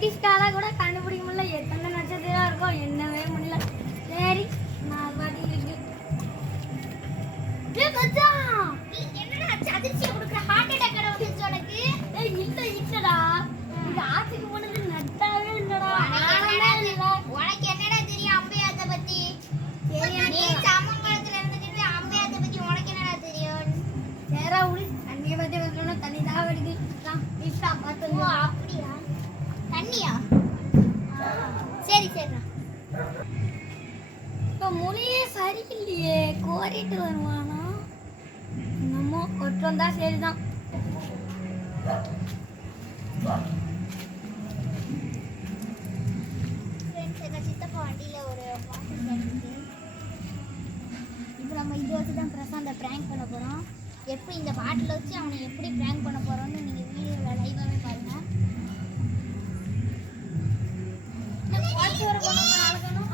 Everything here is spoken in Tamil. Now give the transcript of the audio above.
சயின்டிஸ்டால கூட கண்டுபிடிக்க முடியல எத்தனை நட்சத்திரம் இருக்கும் என்னவே முடியல. சரி நான் பாட்டி இருக்கு. என்னடா அதிர்ச்சியை கொடுக்குற? ஹார்ட் அட்டாக் கடை வந்துச்சு உனக்கு? இல்லடா இது ஆத்துக்கு போனது நட்டாவே இல்லடா. உனக்கு என்னடா தெரியும் அம்பையாத்த பத்தி? நீ சமங்காலத்துல இருந்துட்டு அம்பையாத்த பத்தி உனக்கு என்னடா தெரியும்? சேரா உளி தண்ணியை பத்தி சொல்லணும். தண்ணி தான் வெடிக்கு இஷ்டா பார்த்து. ஓ அப்படியா? தண்ணியா? சரி சரிண்ணா. இப்போ மொழியே சரியில்லையே, கோரிட்டு வருவானா என்னமோ ஒற்றம் தான். சரிதான். ஃப்ரெண்ட்ஸ் எங்க சித்தப்பா வண்டியில ஒரு பாட்டு கேட்டுருக்கு. இப்போ நம்ம இது வச்சு தான் பிரசாந்த ப்ராங்க் பண்ண போகிறோம். எப்படி இந்த பாட்டில் வச்சு அவனை எப்படி ப்ராங்க் பண்ண போகிறோம்னு நீங்கள் வீடியோவில் லைவாகவே பாருங்க. பாட்டு வர போனோம் நடக்கணும்.